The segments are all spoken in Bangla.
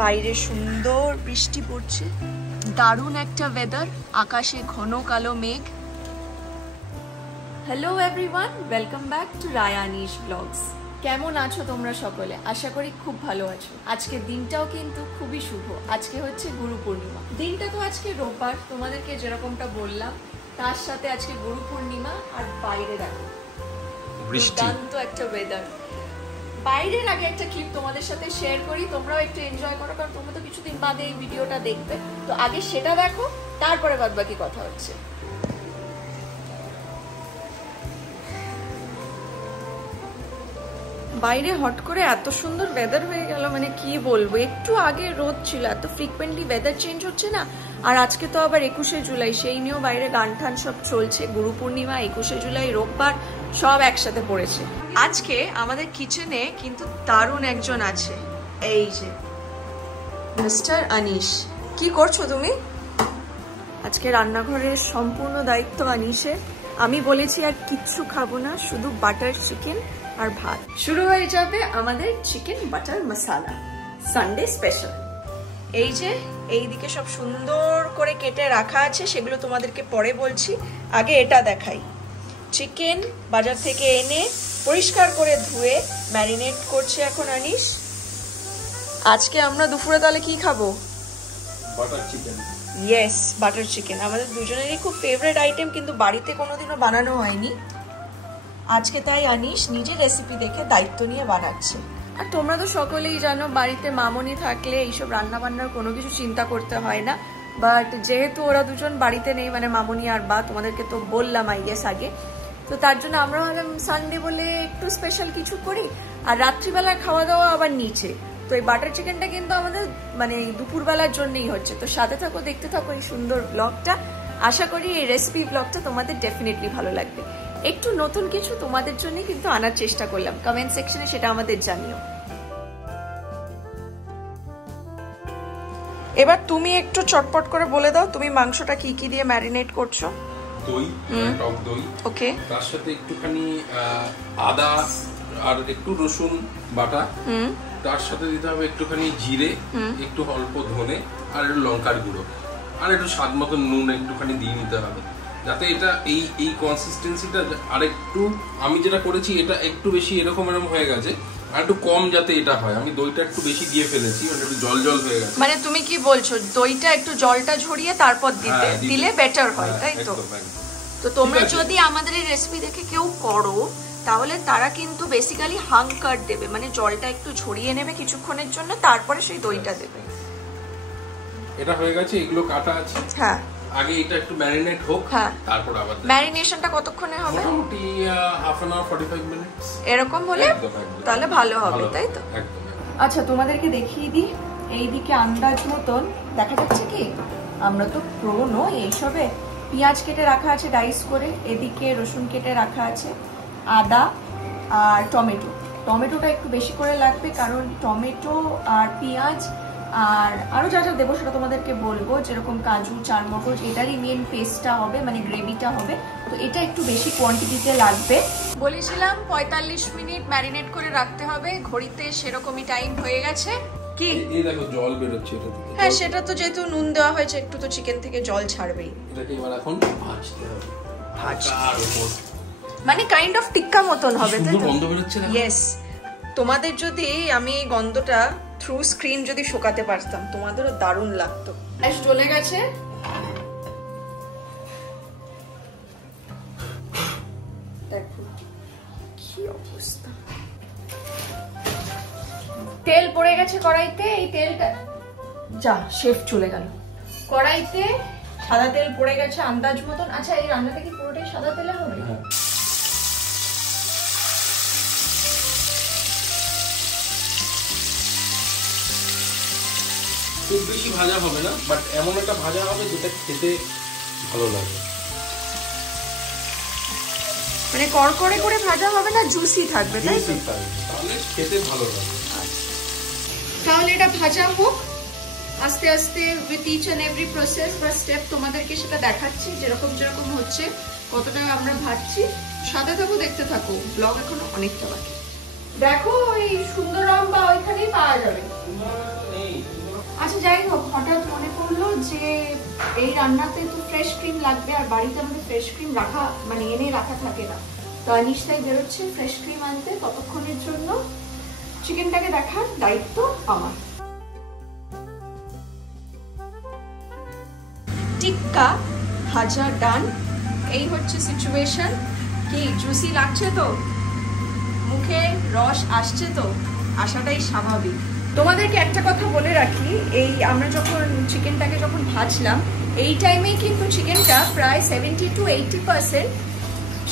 বাইরে সুন্দর বৃষ্টি পড়ছে, দারুণ একটা ওয়েদার, আকাশে ঘন কালো মেঘ। Hello everyone, welcome back to Rayanish blogs. কেমন আছো তোমরা সকলে? আশা করি খুব ভালো আছো। আজকের দিনটাও কিন্তু খুবই শুভ। আজকে হচ্ছে গুরু পূর্ণিমা। দিনটা তো আজকে রোববার, তোমাদেরকে যেরকমটা বললাম, তার সাথে আজকে গুরু পূর্ণিমা। আর বাইরে দেখো দুর্দান্ত একটা ওয়েদার। বাইরের আগে একটা ক্লিপ তোমাদের সাথে শেয়ার করি, তোমরাও একটু এনজয় করো, কারণ তোমরা তো কিছুদিন বাদে এই ভিডিওটা দেখবে। তো আগে সেটা দেখো, তারপরে বাদ বাকি কথা হচ্ছে। বাইরে হট করে এত সুন্দর ওয়েদার হয়ে গেল, মানে কি বলবো। একটু আগে রোদ ছিল, এত ফ্রিকোয়েন্টলি ওয়েদার চেঞ্জ হচ্ছে না। আর আজকে তো আবার 21শে জুলাই, সেই নিয়েও বাইরে গান টান সব চলছে। গুরু পূর্ণিমা, 21শে জুলাই, রোববার, সব একসাথে পড়েছে। আজকে আমাদের কিচেনে কিন্তু দারুণ একজন আছে, এই যে মিস্টার আনিশ। কি করছো তুমি? আজকে রান্নাঘরের সম্পূর্ণ দায়িত্ব আনিশের। আমি বলেছি আর কিচ্ছু খাবো না, শুধু বাটার চিকেন আর ভাত। শুরু হয়ে যাবে আমাদের চিকেন বাটার মশালা, সানডে স্পেশাল। এই যে এইদিকে সব সুন্দর করে কেটে রাখা আছে, সেগুলো তোমাদেরকে পরে বলছি। আগে এটা দেখাই। চিকেন বাজার থেকে এনে পরিষ্কার করে ধুয়ে ম্যারিনেট করছে এখন আনিশ। আজকে আমরা দুপুরে তাহলে কি খাবো? Butter chicken. Yes, butter chicken আমাদের দুজনেরই খুব ফেভারিট আইটেম, কিন্তু বাড়িতে কোনোদিনও বানানো হয়নি। আজকে তাই আনিশ নিজের রেসিপি দেখে দায়িত্ব নিয়ে বানাচ্ছে। আর তোমরা তো সকলেই জানো, বাড়িতে মামনি থাকলে এইসব রান্না বান্নার কোনো কিছু চিন্তা করতে হয় না। বাট যেহেতু ওরা দুজন বাড়িতে নেই, মানে মামনি আর বা, তোমাদেরকে তো বললাম আই গেস আগে, তো তার জন্য আমরা ভাবলাম সানডে বলে একটু স্পেশাল কিছু করি। আর রাত্রিবেলা খাওয়া দাওয়া আবার নিচে। তো এই বাটার চিকেনটা কিন্তু আমাদের মানে দুপুরবেলার জন্যই হচ্ছে। তো সাথে থাকো, দেখতে থাকো এই সুন্দর ব্লগটা। আশা করি এই রেসিপি ব্লগটা তোমাদের ডেফিনেটলি ভালো লাগবে। একটু নতুন কিছু তোমাদের জন্য কিন্তু আনার চেষ্টা করলাম, কমেন্ট সেকশনে সেটা আমাদের জানিও। এবার তুমি একটু চটপট করে বলে দাও, তুমি মাংসটা কি কি দিয়ে ম্যারিনেট করছো? দই, টক দই, ওকে, তার সাথে একটুখানি আদা আর একটু রসুন বাটা, তার সাথে দিতে হবে একটুখানি জিরে, একটু অল্প ধনে, আর একটু লঙ্কার গুঁড়ো, আর একটু স্বাদ মতো নুন একটুখানি দিয়ে নিতে হবে, যাতে এটা এই কনসিস্টেন্সিটা আরেকটু, আমি যেটা করেছি এটা একটু বেশি এরকম হয়ে গেছে, আর একটু কম যাতে এটা হয়। আমি দইটা একটু বেশি দিয়ে ফেলেছি, মানে একটু জল জল হয়ে গেছে। মানে তুমি কি বলছো, দইটা একটু জলটা ঝরিয়ে তারপর দিলে বেটার হয়, তাই তো? তো তোমরা যদি আমাদের এই রেসিপি দেখে কেউ করো, তাহলে তারা কিন্তু বেসিক্যালি হাঙ্কার দেবে, মানে জলটা একটু ঝরিয়ে নেবে কিছুক্ষণের জন্য, তারপরে সেই দইটা দেবে। এটা হয়ে গেছে, এগুলো কাটা আছে। হ্যাঁ, আগে এটা একটু ম্যারিনেট হোক, তারপর আবার ম্যারিনেশনটা কতক্ষণে হবে? মোটামুটি হাফ অ্যান আওয়ার 45 মিনিটস এরকম হলে তাহলে ভালো হবে, তাই তো? আচ্ছা, তোমাদেরকে দেখিয়ে দিই। এইদিকে আন্দাজ মতন দেখা যাচ্ছে কি, আমরা তো প্রো নই এইসবে। পেঁয়াজ কেটে রাখা আছে ডাইস করে, এদিকে রসুন কেটে রাখা আছে, আদা আর টমেটো। টমেটোটা একটু বেশি করে লাগবে, কারণ টমেটো আর পেঁয়াজ আর আরো যা যা দেবো সেটা তোমাদেরকে বলবো, যেরকম কাজু, চারমগজ, এটারই মেন পেস্টটা হবে, মানে গ্রেভিটা হবে। তো এটা একটু বেশি কোয়ান্টিটিতে লাগবে। বলেছিলাম 45 মিনিট ম্যারিনেট করে রাখতে হবে, ঘড়িতে সেরকমই টাইম হয়ে গেছে। কি এই দেখো জল বের হচ্ছে এটা থেকে। হ্যাঁ, সেটা তো যেহেতু নুন দেওয়া হয়েছে, একটু তো চিকেন থেকে জল ছাড়বেই। এটাকে এবার এখন ভাজতে হবে, মানে কাইন্ড অফ টিক্কা মতন হবে, তাই তো? গন্ধ বের হচ্ছে না? ইয়েস। তোমাদের যদি আমি এই গন্ধটা থ্রু স্ক্রিন যদি শোকাতে পারতাম, তোমাদেরও দারুণ লাগতো। গ্যাস জ্বলে গেছে, দেখো কি অবস্থা। তেল পড়ে গেছে কড়াইতে, এই তেলটা যা শেফ চলে গেল। কড়াইতে সাদা তেল পড়ে গেছে আন্দাজ মতন। আচ্ছা, এই রান্নাটা কি পুরোটাই সাদা তেলে হবে? খুব বেশি ভাজা হবে না, বাট এমন একটা ভাজা হবে যেটা খেতে ভালো লাগে। মানে কড়কড়ে করে ভাজা হবে না, জুসি থাকবে, তাই তো? তাহলে খেতে ভালো লাগে। তাহলে এটা ভাজা হোক আস্তে আস্তে, with each and every process বা স্টেপ তোমাদেরকে সেটা দেখাচ্ছি, যেরকম যেরকম হচ্ছে, কতটা আমরা ভাজছি। সাথে থাকো, দেখতে থাকো, ব্লগ এখনো অনেকটা বাকি। দেখো, ওই সুন্দরম বা ওইখানেই পাওয়া যাবে। আচ্ছা যাই হোক, হঠাৎ মনে পড়লো যে এই রান্নাতে তো ফ্রেশ ক্রিম লাগবে, আর বাড়িতে আমাদের ফ্রেশ ক্রিম রাখা মানে এনে রাখা থাকে না। তো নিশ্চয়ই বেরোচ্ছে ফ্রেশ ক্রিম আনতে, ততক্ষণের জন্য চিকেনটাকে দেখার দায়িত্ব আমার। টিক্কা ভাজা ডান। এই হচ্ছে সিচুয়েশন। কি জুসি লাগছে তো, মুখে রস আসছে তো, আসাটাই স্বাভাবিক। তোমাদেরকে একটা কথা বলে রাখি, এই আমরা যখন চিকেনটাকে যখন ভাজলাম এই টাইমেই কিন্তু চিকেনটা প্রায় 70 to 80%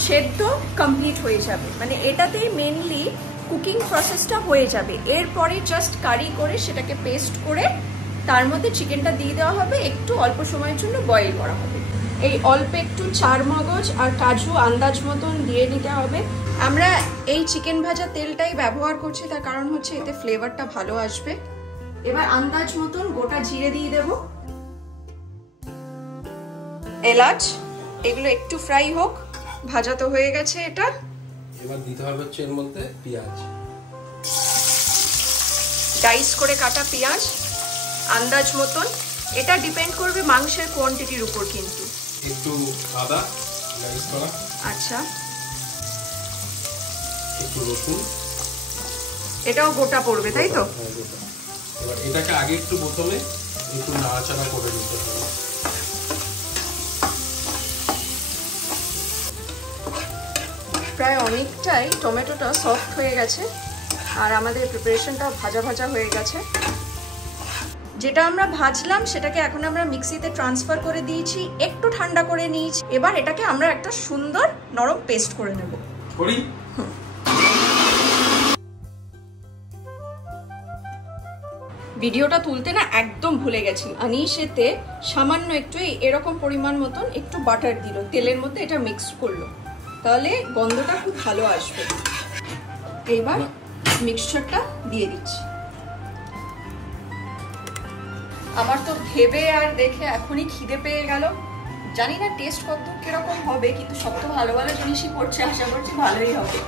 সেদ্ধ কমপ্লিট হয়ে যাবে, মানে এটাতেই মেনলি কুকিং প্রসেসটা হয়ে যাবে। এরপরে জাস্ট কারি করে সেটাকে পেস্ট করে তার মধ্যে চিকেনটা দিয়ে দেওয়া হবে, একটু অল্প সময়ের জন্য বয়েল করা হবে। এই অল্প একটু চার মগজ আর কাজু আন্দাজ মতন দিয়ে নিতে হবে। আমরা এই চিকেন ভাজা তেলটাই ব্যবহার করছি, তার কারণ হচ্ছে এতে ফ্লেভারটা ভালো আসবে। এবার আন্দাজ মতন গোটা জিরে দিয়ে দেব, এলাচ, এগুলো একটু ফ্রাই হোক। ভাজা তো হয়ে গেছে এটা। এবার দিতে হবে হচ্ছে এর মধ্যে পেঁয়াজ, ডাইস করে কাটা পেঁয়াজ আন্দাজ মতন। এটা ডিপেন্ড করবে মাংসের কোয়ান্টিটির উপর কিন্তু। একটু আদা ডাইস করা, আচ্ছা, একটু রসুন, এটাও গোটা পড়বে তাই তো? হ্যাঁ গোটা। এবার এটাকে আগে একটু প্রথমে একটু নাড়াচাড়া করে নিতে হবে। প্রায় অনেকটাই টমেটোটা সফট হয়ে গেছে আর আমাদের প্রিপারেশনটাও ভাজা ভাজা হয়ে গেছে। যেটা আমরা ভাজলাম সেটাকে এখন আমরা মিক্সিতে ট্রান্সফার করে দিয়েছি, একটু ঠান্ডা করে নিয়েছি। এবার এটাকে আমরা একটা সুন্দর নরম পেস্ট করে নেব। ভিডিওটা তুলতে না একদম ভুলে গেছি, আনিস এতে সামান্য একটু এরকম পরিমাণ মতন একটু বাটার দিল, তেলের মধ্যে এটা মিক্স করলো, তাহলে গন্ধটা খুব ভালো আসবে। এবার মিক্সচারটা দিয়ে দিচ্ছি। আমার তো ভেবে আর দেখে এখনই খিদে পেয়ে গেল। জানি না টেস্ট কত কিরকম হবে, কিন্তু সব তো ভালো ভালো জিনিসই করছে, আশা করছি ভালোই হবে।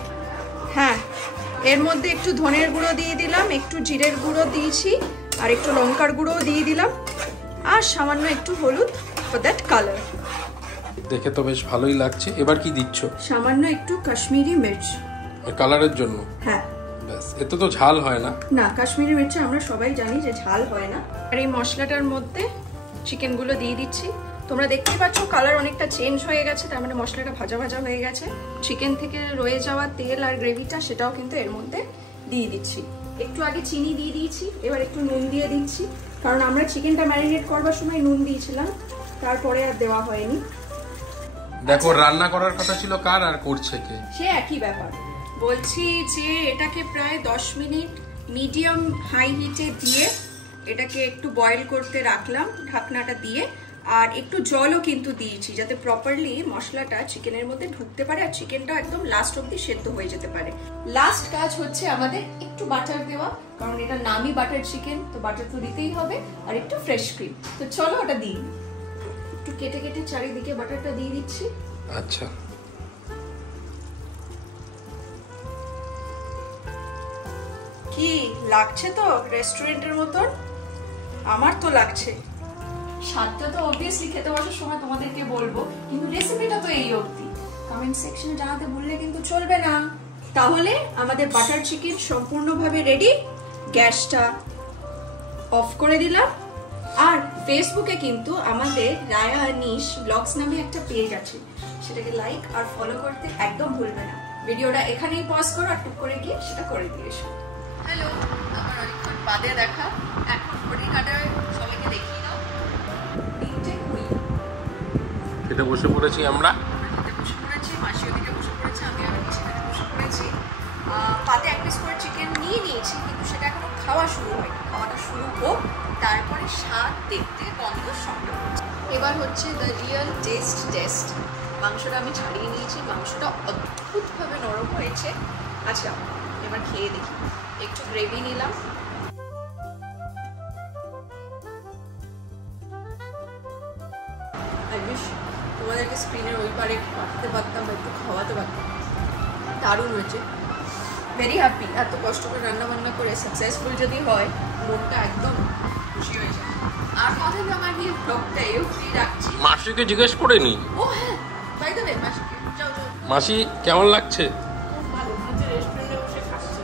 হ্যাঁ, এর মধ্যে একটু ধনের গুঁড়ো দিয়ে দিলাম, একটু জিরের গুঁড়ো দিয়েছি, আর একটু লঙ্কার গুঁড়ো দিয়ে দিলাম, আর সামান্য একটু হলুদ ফর দ্যাট কালার। দেখে তো বেশ ভালোই লাগছে। এবার কি দিচ্ছ? সামান্য একটু কাশ্মীরি মির্চ কালারের জন্য। হ্যাঁ, ব্যাস, এতে তো ঝাল হয় না। না, কাশ্মীরি মির্চে আমরা সবাই জানি যে ঝাল হয় না। আর এই মশলাটার মধ্যে চিকেনগুলো দিয়ে দিচ্ছি। তোমরা দেখতে পাচ্ছ কালার অনেকটা চেঞ্জ হয়ে গেছে, তার মানে মশলাটা ভাজা ভাজা হয়ে গেছে। চিকেন থেকে রয়ে যাওয়া তেল আর গ্রেভিটা সেটাও কিন্তু এর মধ্যে দিয়ে দিচ্ছি। একটু আগে চিনি দিয়ে দিয়েছি, এবার একটু নুন দিয়ে দিচ্ছি, কারণ আমরা চিকেনটা ম্যারিনেট করবার সময় নুন দিয়েছিলাম, তারপরে আর দেওয়া হয়নি। দেখো, রান্না করার কথা ছিল কার, আর করছে কে? সে একই ব্যাপার। বলছি যে এটাকে প্রায় 10 মিনিট মিডিয়াম হাই হিটে দিয়ে এটাকে একটু বয়েল করতে রাখলাম ঢাকনাটা দিয়ে, আর একটু জলও কিন্তু দিয়েছি যাতে প্রপারলি মশলাটা চিকেনের মধ্যে ঢুকতে পারে আর চিকেনটা একদম লাস্ট অবধি সেদ্ধ হয়ে যেতে পারে। লাস্ট কাজ হচ্ছে আমাদের একটু বাটার দেওয়া, কারণ এটা নামই বাটার চিকেন, তো বাটার তো দিতেই হবে, আর একটু ফ্রেশ ক্রিম। তো চলো ওটা দিই, একটু কেটে কেটে চারিদিকে বাটারটা দিয়ে দিচ্ছি। আচ্ছা, কি লাগছে তো রেস্টুরেন্টের মতন? আমার তো লাগছে। স্বাদটা তো অবভিয়াসলি খেতে বসার সময় তোমাদেরকে বলবো, কিন্তু রেসিপিটা তো এই অবধি। কমেন্ট সেকশনে জানাতে ভুললে কিন্তু চলবে না। তাহলে আমাদের বাটার চিকেন সম্পূর্ণভাবে রেডি। গ্যাসটা অফ করে দিলাম। আর ফেসবুকে কিন্তু আমাদের রায়া আনিস ব্লগস নামে একটা পেজ আছে, সেটাকে লাইক আর ফলো করতে একদম ভুলবে না। ভিডিওটা এখানেই পজ করো আর টুক করে গিয়ে সেটা করে দিয়ে এসো। হ্যালো, আমার অনেকক্ষণ বাদে দেখা। এখন ঘড়ি কাটায় সবাইকে দেখিয়ে দাও। 3:20 খেতে বসে পড়েছি আমরা। খেতে বসে পড়েছি, মাসি ওদিকে বসে পড়েছে, আমি সেখানে বসে পড়েছি। পাতে 1 পিস করে চিকেন নিয়ে নিয়েছি, কিন্তু সেটা এখনো খাওয়া শুরু হয়নি। খাওয়াটা শুরু হোক, তারপরে স্বাদ দেখতে গন্ধ সঙ্গে হচ্ছে। এবার হচ্ছে দ্য রিয়েল টেস্ট। মাংসটা আমি ছাড়িয়ে নিয়েছি, মাংসটা অদ্ভুতভাবে নরম হয়েছে। আচ্ছা, এবার খেয়ে দেখি। একটু গ্রেভি নিলাম, তোমাদেরকে স্ক্রিনের ওই পারে পাঠাতে পারতাম বা একটু খাওয়াতে পারতাম। দারুণ হয়েছে, ভেরি হ্যাপি। এত কষ্ট করে রান্না বান্না করে সাকসেসফুল যদি হয়, মনটা একদম খুশি হয়ে যাবে। আর কথা না বাড়িয়ে ব্লগটা এই অবধি রাখছি। মাসিকে জিজ্ঞেস করে নি। ও হ্যাঁ, বাই দ্য ওয়ে মাসিকে যাও যাও। মাসি কেমন লাগছে? ভালো লাগছে, রেস্টুরেন্টে বসে খাচ্ছি।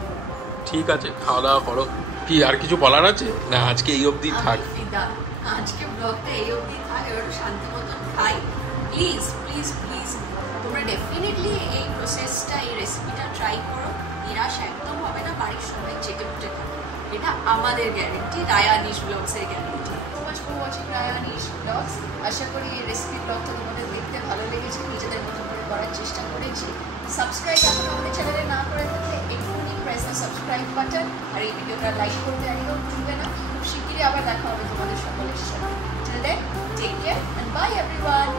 ঠিক আছে, খাওয়া দাওয়া করো। কি আর কিছু বলার আছে? না আজকে এই অবধি থাক। আজকে ব্লগটা এই অবধি থাক, এবার শান্তি মতন খাই। প্লিজ প্লিজ প্লিজ তোমরা ডেফিনেটলি এই প্রসেসটা, এই রেসিপিটা ট্রাই করো। নিরাশ একদম হবে না, বাড়ির সবাই চেটে পুটে খাবে, এটা আমাদের গ্যারেন্টি, রায়া নিশ ব্লগসের guarantee. So much for watching Rayanish blogs. আশা করি এই রেসিপি ব্লগটা তোমাদের দেখতে ভালো লেগেছে, নিজেদের মতো করে করার চেষ্টা করেছি। সাবস্ক্রাইব এখন আমাদের চ্যানেলে না করে থাকলে এক্ষুনি প্রেস দ্য সাবস্ক্রাইব বাটন, আর এই ভিডিওটা লাইক করতে একদম ভুলবে না। খুব শিগগিরই আবার দেখা হবে তোমাদের সকলের সাথে। Till then take care and bye everyone.